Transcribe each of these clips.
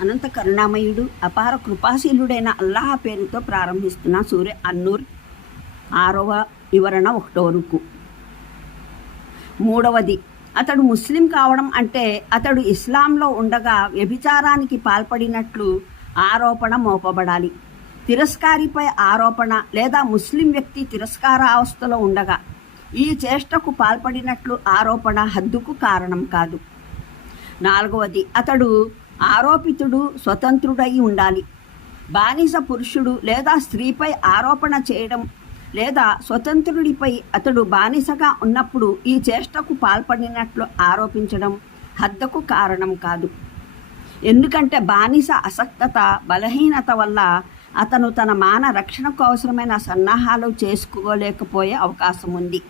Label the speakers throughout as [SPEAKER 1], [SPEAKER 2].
[SPEAKER 1] అనంత కరుణామయుడు అపార కృపాశీలుడైన అల్లాహ పేరుతో ప్రారంభిస్తున్న సూర్య అన్నూర్ ఆరవ వివరణ ఒకటో రుకు. మూడవది అతడు ముస్లిం కావడం అంటే అతడు ఇస్లాంలో ఉండగా వ్యభిచారానికి పాల్పడినట్లు ఆరోపణ మోపబడాలి. తిరస్కారిపై ఆరోపణ లేదా ముస్లిం వ్యక్తి తిరస్కార అవస్థలో ఉండగా ఈ చేష్టకు పాల్పడినట్లు ఆరోపణ హద్దుకు కారణం కాదు. నాలుగవది అతడు ఆరోపితుడు స్వతంత్రుడై ఉండాలి. బానిస పురుషుడు లేదా స్త్రీపై ఆరోపణ చేయడం లేదా స్వతంత్రుడిపై అతడు బానిసగా ఉన్నప్పుడు ఈ చేష్టకు పాల్పడినట్లు ఆరోపించడం హద్దకు కారణం కాదు. ఎందుకంటే బానిస అసక్తత బలహీనత వల్ల అతను తన మాన రక్షణకు అవసరమైన సన్నాహాలు చేసుకోలేకపోయే అవకాశం ఉంది.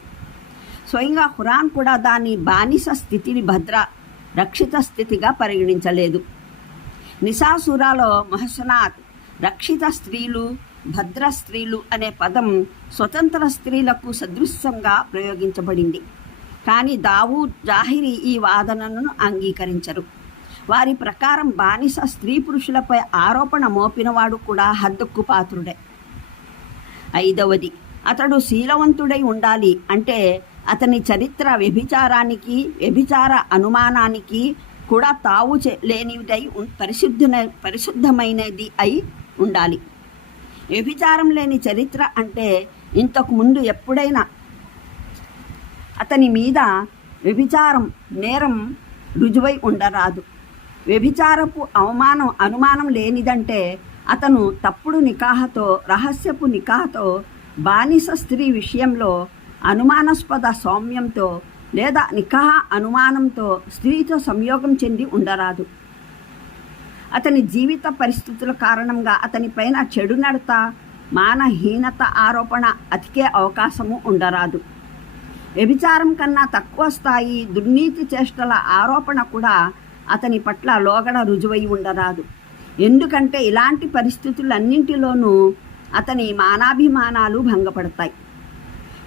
[SPEAKER 1] స్వయంగా ఖురాన్ కూడా దాని బానిస స్థితిని భద్ర రక్షిత స్థితిగా పరిగణించలేదు. నిసాసురాలో మహసనాత్ రక్షిత స్త్రీలు భద్ర స్త్రీలు అనే పదం స్వతంత్ర స్త్రీలకు సదృశ్యంగా ప్రయోగించబడింది. కానీ దావూద్ జాహిరి ఈ వాదనను అంగీకరించరు. వారి ప్రకారం బానిస స్త్రీ పురుషులపై ఆరోపణ మోపినవాడు కూడా హద్దుకు పాత్రుడే. ఐదవది అతడు శీలవంతుడై ఉండాలి అంటే అతని చరిత్ర వ్యభిచారానికి వ్యభిచార అనుమానానికి కూడా తావు చే- లేనిదై పరిశుద్ధ పరిశుద్ధమైనది అయి ఉండాలి. వ్యభిచారం లేని చరిత్ర అంటే ఇంతకు ముందు ఎప్పుడైనా అతని మీద వ్యభిచారం నేరం రుజువై ఉండరాదు. వ్యభిచారపు అవమానం అనుమానం లేనిదంటే అతను తప్పుడు నికాహతో రహస్యపు నికాహతో బానిస స్త్రీ విషయంలో అనుమానాస్పద సౌమ్యంతో లేదా నికాహ అనుమానంతో స్త్రీతో సంయోగం చెంది ఉండరాదు. అతని జీవిత పరిస్థితుల కారణంగా అతనిపైన చెడు నడత మానహీనత ఆరోపణ అతికే అవకాశము ఉండరాదు. వ్యభిచారం కన్నా తక్కువ స్థాయి దుర్నీతి చేష్టల ఆరోపణ కూడా అతని పట్ల లోగడ రుజువై ఉండరాదు. ఎందుకంటే ఇలాంటి పరిస్థితులన్నింటిలోనూ అతని మానాభిమానాలు భంగపడతాయి.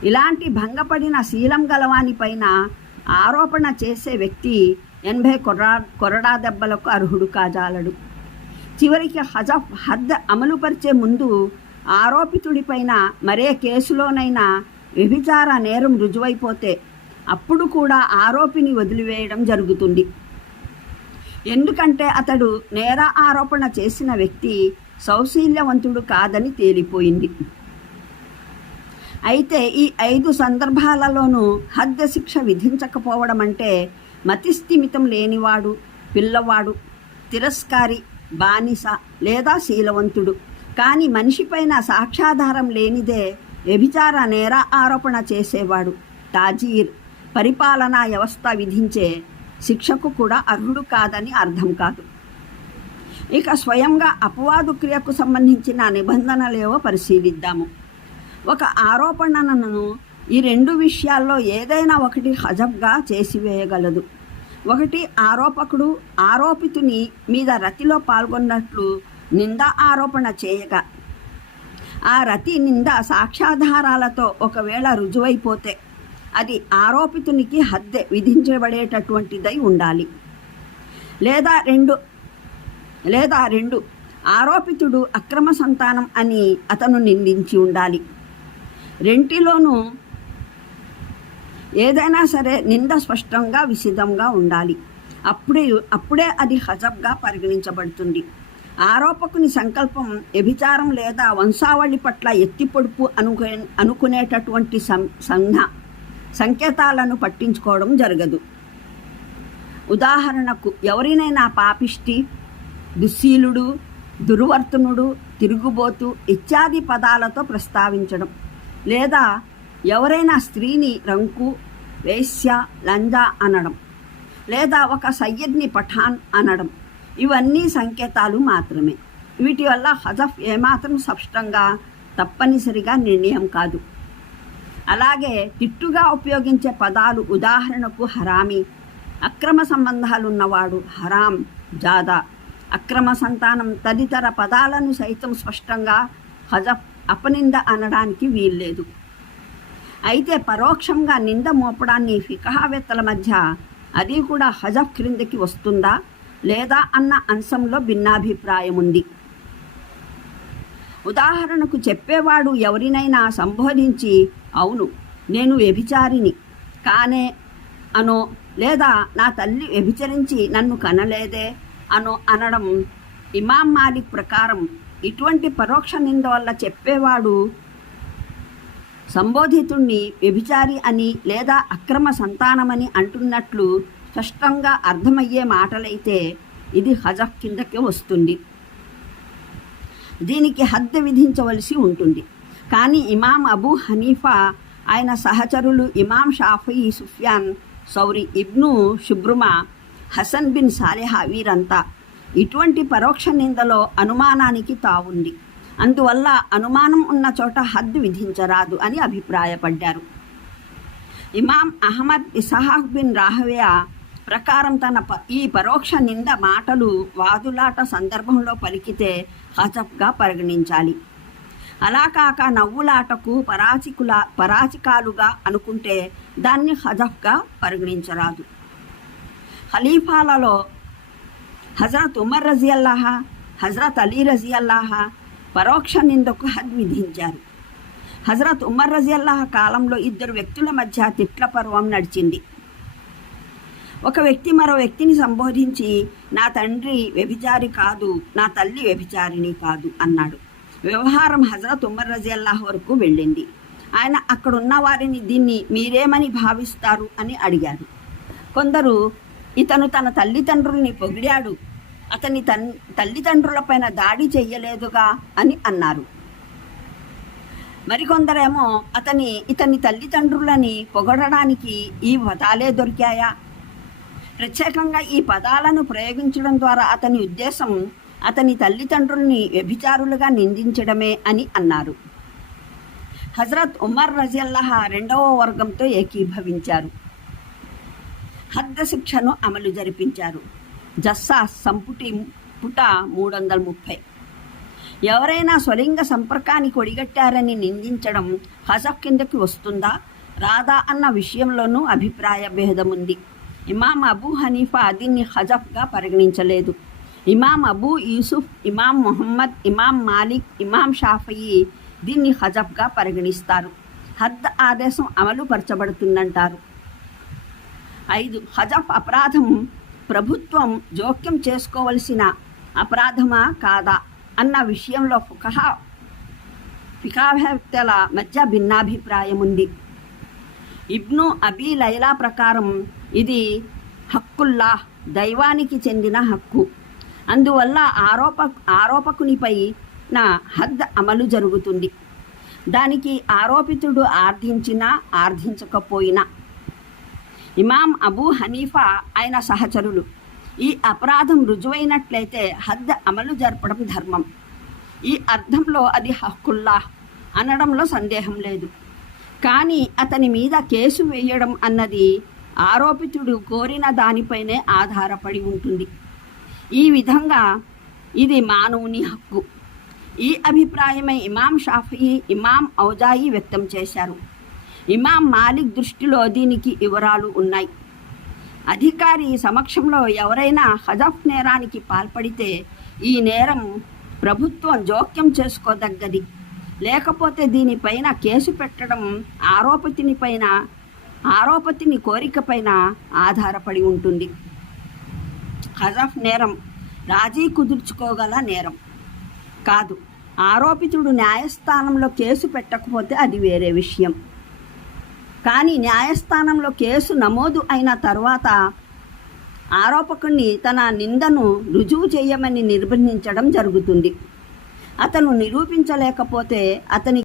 [SPEAKER 1] ఇలాంటి భంగపడిన శీలం గలవానిపైన ఆరోపణ చేసే వ్యక్తి ఎనభై కొర్రా కొరడా దెబ్బలకు అర్హుడు కాజాలడు. చివరికి హజఫ్ హద్ అమలుపరిచే ముందు ఆరోపితుడిపైన మరే కేసులోనైనా వ్యభిచార నేరం రుజువైపోతే అప్పుడు కూడా ఆరోపిని వదిలివేయడం జరుగుతుంది. ఎందుకంటే అతడు నేర ఆరోపణ చేసిన వ్యక్తి సౌశీల్యవంతుడు కాదని తేలిపోయింది. అయితే ఈ ఐదు సందర్భాలలోనూ హద్ద శిక్ష విధించకపోవడం అంటే మతిస్థిమితం లేనివాడు పిల్లవాడు తిరస్కారి బానిస లేదా శీలవంతుడు. కానీ మనిషిపైన సాక్ష్యాధారం లేనిదే వ్యభిచార నేర ఆరోపణ చేసేవాడు తాజీర్. పరిపాలనా వ్యవస్థ విధించే శిక్షకు కూడా అర్హుడు కాదని అర్థం కాదు. ఇక స్వయంగా అపవాదు క్రియకు సంబంధించిన నిబంధనలేవో పరిశీలిద్దాము. ఒక ఆరోపణలను ఈ రెండు విషయాల్లో ఏదైనా ఒకటి హజబ్గా చేసివేయగలదు ఒకటి ఆరోపకుడు ఆరోపితుని మీద రతిలో పాల్గొన్నట్లు నింద ఆరోపణ చేయగా ఆ రతి నింద సాక్ష్యాధారాలతో ఒకవేళ రుజువైపోతే అది ఆరోపితునికి హద్దె విధించబడేటటువంటిదై ఉండాలి. లేదా రెండు లేదా రెండు ఆరోపితుడు అక్రమ సంతానం అని అతను నిందించి ఉండాలి. రెంటిలోనూ ఏదైనా సరే నింద స్పష్టంగా విసిదంగా ఉండాలి. అప్పుడే అప్పుడే అది హజబ్గా పరిగణించబడుతుంది. ఆరోపకుని సంకల్పం వ్యభిచారం లేదా వంశావళి పట్ల ఎత్తిపొడుపు అనుకునే అనుకునేటటువంటి సం సంజ్ఞ సంకేతాలను పట్టించుకోవడం జరగదు. ఉదాహరణకు ఎవరినైనా పాపిష్టి దుశ్శీలుడు దుర్వర్తనుడు తిరుగుబోతు ఇత్యాది పదాలతో ప్రస్తావించడం. లేదా ఎవరైనా స్త్రీని రంకు వేశ్య లంజా అనడం లేదా ఒక సయ్యద్ని పఠాన్ అనడం. ఇవన్నీ సంకేతాలు మాత్రమే. వీటి వల్ల హజఫ్ ఏమాత్రం స్పష్టంగా తప్పనిసరిగా నిర్ణయం కాదు. అలాగే తిట్టుగా ఉపయోగించే పదాలు ఉదాహరణకు హరామి అక్రమ సంబంధాలున్నవాడు హరాం జాదా. అక్రమ సంతానం తదితర పదాలను సైతం స్పష్టంగా హజఫ్ అపనింద అనడానికి వీల్లేదు. అయితే పరోక్షంగా నింద మోపడాన్ని ఫికహావేత్తల మధ్య అది కూడా హజఫ్ క్రిందకి వస్తుందా లేదా అన్న అంశంలో భిన్నాభిప్రాయం ఉంది ఉదాహరణకు చెప్పేవాడు ఎవరినైనా సంబోధించి అవును నేను వ్యభిచారిని కానే అనో లేదా నా తల్లి వ్యభిచరించి నన్ను కనలేదే అనో అనడం ఇమాం మాలిక్ ప్రకారం ఇటువంటి పరోక్ష నింద వల్ల చెప్పేవాడు సంబోధితుణ్ణి వ్యభిచారి అని లేదా అక్రమ సంతానమని అంటున్నట్లు స్పష్టంగా అర్థమయ్యే మాటలైతే ఇది హజఫ్ కిందకి వస్తుంది. దీనికి హద్దు విధించవలసి ఉంటుంది. కానీ ఇమాం అబూ హనీఫా ఆయన సహచరులు ఇమాం షాఫీ సుఫియాన్ సౌరి ఇబ్ను షుబ్రుమా హసన్ బిన్ సాలిహా వీరంతా ఇటువంటి పరోక్ష నిందలో అనుమానానికి తావుంది. అందువల్ల అనుమానం ఉన్న చోట హద్దు విధించరాదు అని అభిప్రాయపడ్డారు. ఇమాం అహ్మద్ ఇసహాక్ బిన్ రాహవియా ప్రకారం తన ప- ఈ పరోక్ష నింద మాటలు వాదులాట సందర్భంలో పలికితే హజబ్గా పరిగణించాలి. అలా కాక నవ్వులాటకు పరాచికుల పరాచికాలుగా అనుకుంటే దాన్ని హజఫ్గా పరిగణించరాదు. ఖలీఫాలలో హజరత్ ఉమర్ రజియల్లాహ హజరత్ అలీ రజియల్లాహ పరోక్ష నిందకు హద్ విధించారు. హజరత్ ఉమర్ రజియల్లాహ కాలంలో ఇద్దరు వ్యక్తుల మధ్య తిట్ల పర్వం నడిచింది. ఒక వ్యక్తి మరో వ్యక్తిని సంబోధించి నా తండ్రి వ్యభిచారి కాదు నా తల్లి వ్యభిచారిణి కాదు అన్నాడు. వ్యవహారం హజరత్ ఉమర్ రజియల్లాహ్ వరకు వెళ్ళింది. ఆయన అక్కడున్న వారిని దీన్ని మీరేమని భావిస్తారు అని అడిగారు కొందరు ఇతను తన తల్లిదండ్రుల్ని పొగిడాడు అతని తన్ తల్లిదండ్రులపైన దాడి చెయ్యలేదుగా అని అన్నారు. మరికొందరేమో అతని ఇతని తల్లిదండ్రులని పొగడడానికి ఈ పదాలే దొరికాయా? ప్రత్యేకంగా ఈ పదాలను ప్రయోగించడం ద్వారా అతని ఉద్దేశం అతని తల్లిదండ్రుల్ని వ్యభిచారులుగా నిందించడమే అని అన్నారు. హజరత్ ఉమర్ రజియల్లాహ రెండవ వర్గంతో ఏకీభవించారు. హద్ద శిక్షను అమలు జరిపించారు. జస్సా సంపుటి పుట మూడు వందల ముప్పై ఎవరైనా స్వలింగ సంపర్కానికి ఒడిగట్టారని నిందించడం హజఫ్ కిందకి వస్తుందా? రాదా అన్న విషయంలోనూ అభిప్రాయ భేదముంది. ఇమాం అబూ హనీఫా దీన్ని హజఫ్గా పరిగణించలేదు. ఇమాం అబూ యూసుఫ్ ఇమాం మొహమ్మద్ ఇమాం మాలిక్ ఇమాం షాఫయి దీన్ని హజఫ్గా పరిగణిస్తారు. హద్ ఆదేశం అమలు పరచబడుతుందంటారు ఐదు హజఫ్ అపరాధం ప్రభుత్వం జోక్యం చేసుకోవలసిన అపరాధమా కాదా అన్న విషయంలో ఫుకహా ఫికాభ్యక్తుల మధ్య భిన్నాభిప్రాయం ఉంది. ఇబ్ను అబీ లైలా ప్రకారం ఇది హక్కుల్లా దైవానికి చెందిన హక్కు. అందువల్ల ఆరోప ఆరోపకునిపై నా హద్ అమలు జరుగుతుంది. దానికి ఆరోపితుడు ఆర్థించినా ఆర్థించకపోయినా. ఇమాం అబూ హనీఫా ఆయన సహచరులు. ఈ అపరాధం రుజువైనట్లయితే హద్ అమలు జరపడం ధర్మం. ఈ అర్థంలో అది హక్కుల్లా అనడంలో సందేహం లేదు. కానీ అతని మీద కేసు వేయడం అన్నది ఆరోపితుడు కోరిన దానిపైనే ఆధారపడి ఉంటుంది. ఈ విధంగా ఇది మానవుని హక్కు. ఈ అభిప్రాయమై ఇమాం షాఫీ ఇమాం ఔజాయి వ్యక్తం చేశారు. ఇమాం మాలిక్ దృష్టిలో దీనికి వివరాలు ఉన్నాయి. అధికారి సమక్షంలో ఎవరైనా హజఫ్ నేరానికి పాల్పడితే ఈ నేరం ప్రభుత్వం జోక్యం చేసుకోదగ్గది. లేకపోతే దీనిపైన కేసు పెట్టడం ఆరోపతిని పైన ఆరోపతిని కోరికపైన ఆధారపడి ఉంటుంది. హజఫ్ నేరం రాజీ కుదుర్చుకోగల నేరం కాదు. ఆరోపితుడు న్యాయస్థానంలో కేసు పెట్టకపోతే అది వేరే విషయం. కానీ న్యాయస్థానంలో కేసు నమోదు అయిన తర్వాత ఆరోపకుణ్ణి తన నిందను రుజువు చేయమని నిర్బంధించడం జరుగుతుంది. అతను నిరూపించలేకపోతే అతని